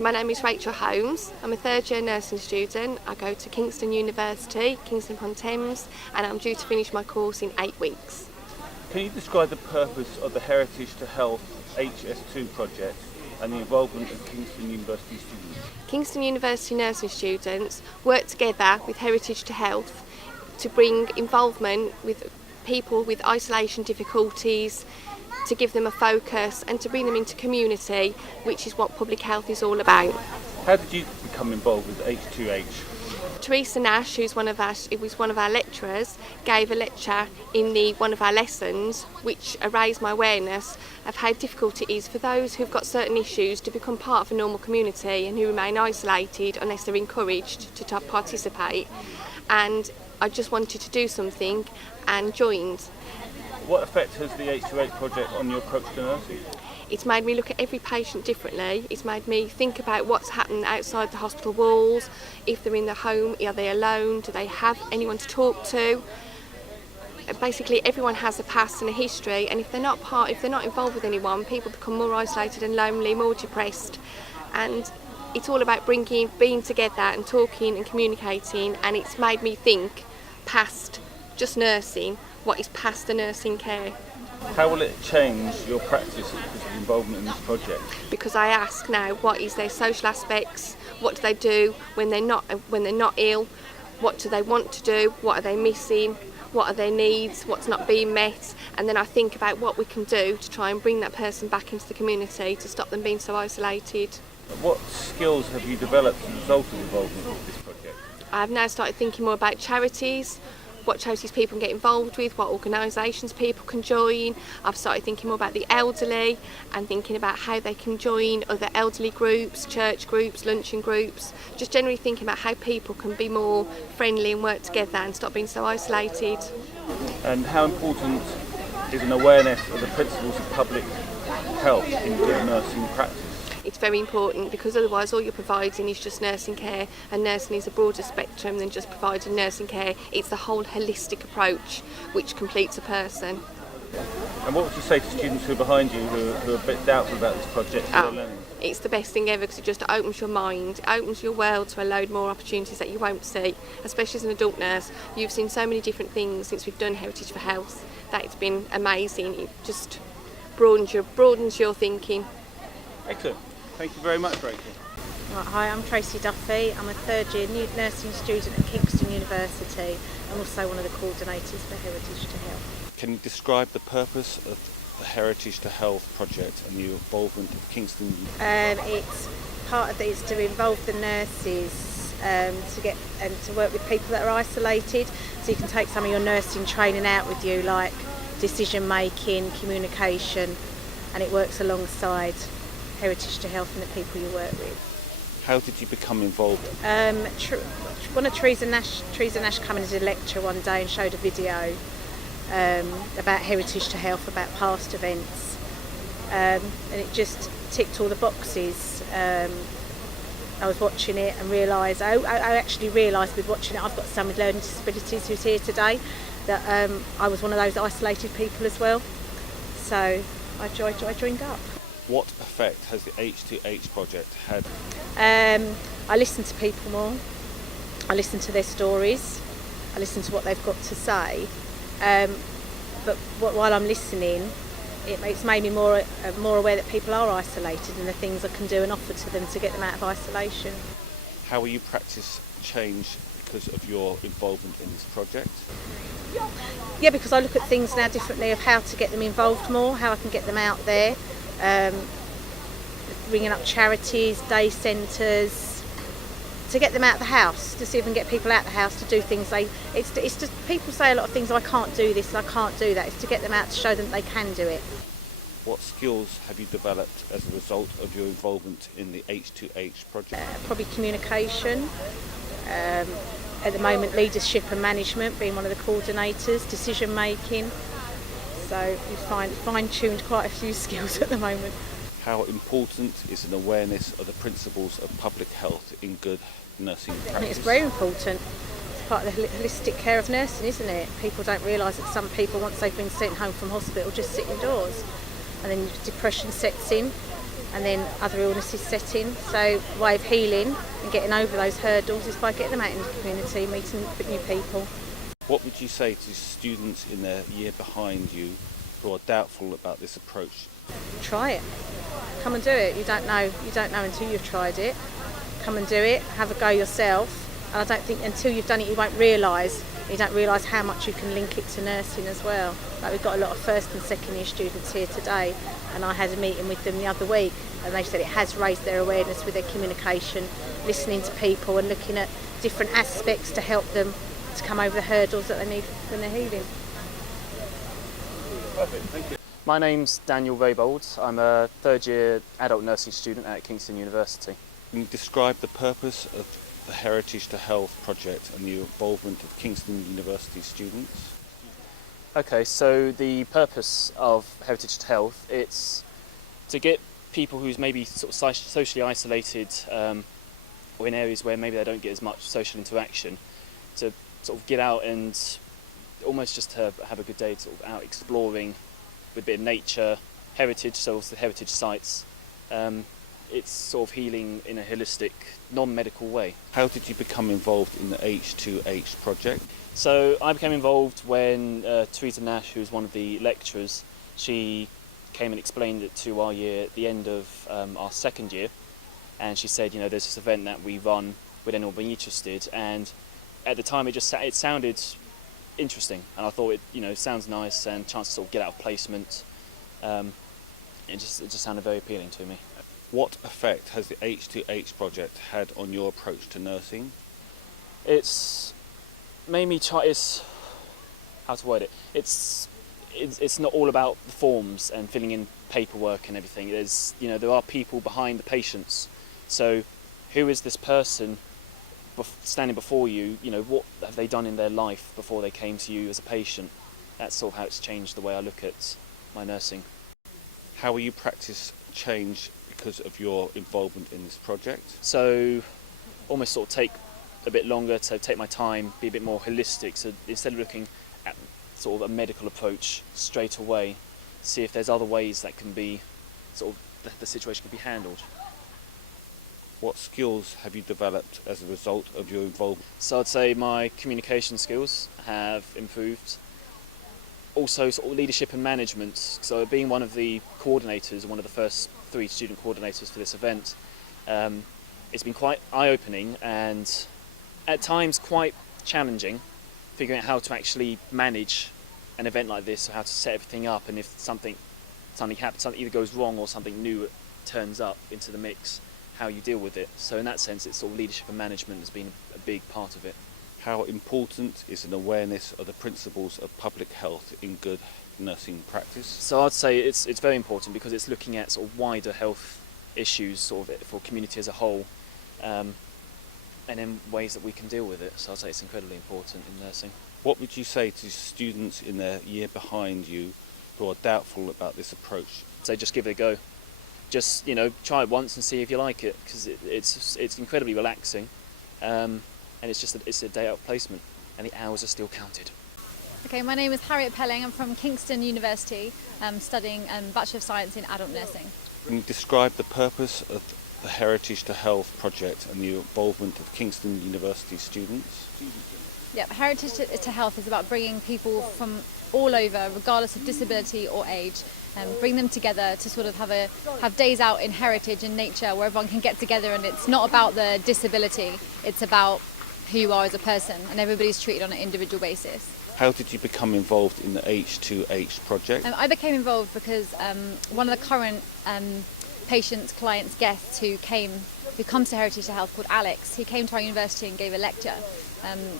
My name is Rachel Holmes. I'm a third year nursing student. I go to Kingston University, Kingston upon Thames, and I'm due to finish my course in 8 weeks. Can you describe the purpose of the Heritage to Health HS2 project and the involvement of Kingston University students? Kingston University nursing students work together with Heritage to Health to bring involvement with people with isolation difficulties, to give them a focus and to bring them into community, which is what public health is all about. How did you become involved with H2H? Teresa Nash, who's one of our lecturers, gave a lecture in one of our lessons, which raised my awareness of how difficult it is for those who've got certain issues to become part of a normal community and who remain isolated unless they're encouraged to participate. And I just wanted to do something and joined. What effect has the H2H project on your approach to nursing? It's made me look at every patient differently. It's made me think about what's happened outside the hospital walls. If they're in the home, are they alone? Do they have anyone to talk to? Basically, everyone has a past and a history, and if they're not involved with anyone, people become more isolated and lonely, more depressed. And it's all about being together and talking and communicating, and it's made me think past just nursing, what is past the nursing care. How will it change your practice because of involvement in this project? Because I ask now, what is their social aspects? What do they do when they're not ill? What do they want to do? What are they missing? What are their needs? What's not being met? And then I think about what we can do to try and bring that person back into the community to stop them being so isolated. What skills have you developed as a result of involvement with this project? I've now started thinking more about charities, what charities people can get involved with, what organisations people can join. I've started thinking more about the elderly and thinking about how they can join other elderly groups, church groups, luncheon groups, just generally thinking about how people can be more friendly and work together and stop being so isolated. And how important is an awareness of the principles of public health in good nursing practice? It's very important, because otherwise all you're providing is just nursing care, and nursing is a broader spectrum than just providing nursing care. It's the whole holistic approach which completes a person. And what would you say to students who are behind you who are a bit doubtful about this project? It's the best thing ever, because it just opens your mind, it opens your world to a load more opportunities that you won't see, especially as an adult nurse. You've seen so many different things since we've done Heritage for Health that it's been amazing. It just broadens your thinking. Excellent. Thank you very much, Rachel. Hi, I'm Tracy Duffy. I'm a third year nursing student at Kingston University. I'm also one of the coordinators for Heritage to Health. Can you describe the purpose of the Heritage to Health project and the involvement of Kingston? It's part of it is to involve the nurses to work with people that are isolated, so you can take some of your nursing training out with you, like decision making, communication, and it works alongside Heritage to Health and the people you work with. How did you become involved? One of Teresa Nash came in as a lecturer one day and showed a video about Heritage to Health, about past events, and it just ticked all the boxes. I was watching it and realised, I actually realised with watching it, I've got some with learning disabilities who's here today, that I was one of those isolated people as well. So I joined up. What effect has the H2H project had? I listen to people more, I listen to their stories, I listen to what they've got to say, but while I'm listening, it's made me more aware that people are isolated and the things I can do and offer to them to get them out of isolation. How will you practice change because of your involvement in this project? Yeah, because I look at things now differently, of how to get them involved more, how I can get them out there. Ringing up charities, day centres, to get them out of the house, to see if we can get people out of the house to do things it's just, people say a lot of things, I can't do this, I can't do that. It's to get them out to show them they can do it. What skills have you developed as a result of your involvement in the H2H project? Probably communication, at the moment leadership and management, being one of the coordinators, decision making. So we fine-tuned quite a few skills at the moment. How important is an awareness of the principles of public health in good nursing practice? I think it's very important. It's part of the holistic care of nursing, isn't it? People don't realise that some people, once they've been sent home from hospital, just sit indoors. And then depression sets in, and then other illnesses set in. So way of healing and getting over those hurdles is by getting them out in the community, meeting new people. What would you say to students in their year behind you who are doubtful about this approach? Try it. Come and do it. You don't know until you've tried it. Come and do it. Have a go yourself. And I don't think until you've done it you don't realise how much you can link it to nursing as well. Like we've got a lot of first and second year students here today, and I had a meeting with them the other week, and they said it has raised their awareness with their communication, listening to people and looking at different aspects to help them to come over the hurdles that they need when they're healing. Perfect, thank you. My name's Daniel Raybould. I'm a third year adult nursing student at Kingston University. Can you describe the purpose of the Heritage to Health project and the involvement of Kingston University students? Okay, so the purpose of Heritage to Health, it's to get people who's maybe sort of socially isolated or in areas where maybe they don't get as much social interaction, to sort of get out and almost just have a good day, sort of out exploring with a bit of nature, heritage, so also heritage sites. It's sort of healing in a holistic, non-medical way. How did you become involved in the H2H project? So I became involved when Tracy Nash, who was one of the lecturers, she came and explained it to our year at the end of our second year, and she said, you know, there's this event that we run, would anyone be interested? And at the time it sounded interesting, and I thought it sounds nice and chance to sort of get out of placement. It just sounded very appealing to me. What effect has the H2H project had on your approach to nursing? It's made me try. It's how to word it. It's not all about the forms and filling in paperwork and everything. There are people behind the patients. So, who is this person standing before you? You know, what have they done in their life before they came to you as a patient? That's sort of how it's changed the way I look at my nursing. How will you practice change because of your involvement in this project? So, almost sort of take a bit longer to take my time, be a bit more holistic. So instead of looking at sort of a medical approach straight away, see if there's other ways that can be sort of the situation can be handled. What skills have you developed as a result of your involvement? So I'd say my communication skills have improved. Also sort of leadership and management. So being one of the coordinators, one of the first 3 student coordinators for this event, it's been quite eye-opening and at times quite challenging, figuring out how to actually manage an event like this, or how to set everything up, and if something happens, something either goes wrong or something new turns up into the mix, how you deal with it. So in that sense, it's sort of leadership and management has been a big part of it. How important is an awareness of the principles of public health in good nursing practice? So I'd say it's very important because it's looking at sort of wider health issues sort of for community as a whole, and in ways that we can deal with it. So I'd say it's incredibly important in nursing. What would you say to students in their year behind you who are doubtful about this approach? So just give it a go. Just try it once and see if you like it, because it's incredibly relaxing, and it's a day out of placement, and the hours are still counted. Okay, my name is Harrietpelling. I'm from Kingston University, studying Bachelor of Science in Adult Nursing. Can you describe the purpose of the Heritage to Health project and the involvement of Kingston University students? Yep, Heritage to Health is about bringing people from all over, regardless of disability or age, and bring them together to sort of have days out in heritage and nature where everyone can get together, and it's not about the disability, it's about who you are as a person, and everybody's treated on an individual basis. How did you become involved in the H2H project? I became involved because one of the current patients, clients, guests who comes to Heritage to Health, called Alex, he came to our university and gave a lecture,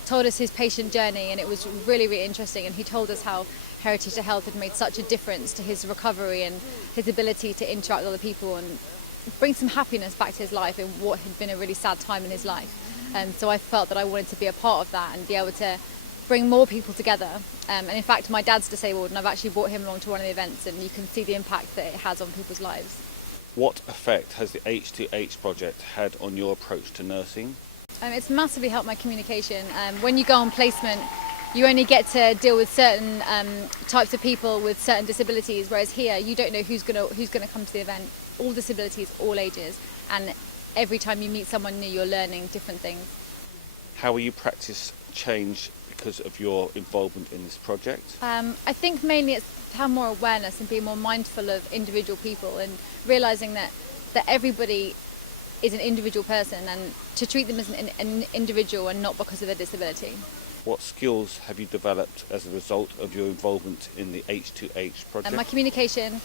told us his patient journey, and it was really, really interesting, and he told us how Heritage to Health had made such a difference to his recovery and his ability to interact with other people and bring some happiness back to his life in what had been a really sad time in his life. And so I felt that I wanted to be a part of that and be able to bring more people together. And in fact, my dad's disabled, and I've actually brought him along to one of the events, and you can see the impact that it has on people's lives. What effect has the H2H project had on your approach to nursing? It's massively helped my communication. When you go on placement, you only get to deal with certain types of people with certain disabilities, whereas here you don't know who's going to come to the event. all disabilities, all ages, and every time you meet someone new, you're learning different things. How will you practice change because of your involvement in this project? I think mainly it's to have more awareness and be more mindful of individual people and realising that everybody is an individual person and to treat them as an individual and not because of a disability. What skills have you developed as a result of your involvement in the H2H project? My communication,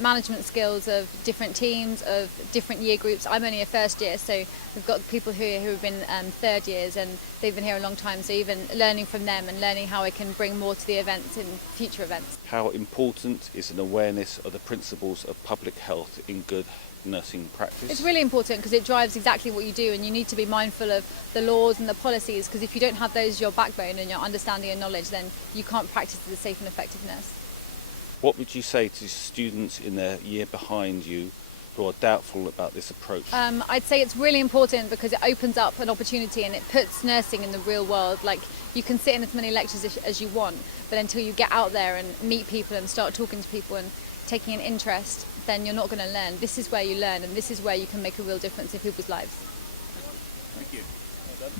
management skills of different teams, of different year groups. I'm only a first year, so we've got people here who have been third years and they've been here a long time, so even learning from them and learning how I can bring more to the events in future events. How important is an awareness of the principles of public health in good nursing practice? It's really important because it drives exactly what you do, and you need to be mindful of the laws and the policies, because if you don't have those as your backbone and your understanding and knowledge, then you can't practice the safe and effective nurse. What would you say to students in their year behind you who are doubtful about this approach? I'd say it's really important because it opens up an opportunity and it puts nursing in the real world. Like, you can sit in as many lectures as you want, but until you get out there and meet people and start talking to people and taking an interest, then you're not going to learn. This is where you learn, and this is where you can make a real difference in people's lives. Thank you. Well done.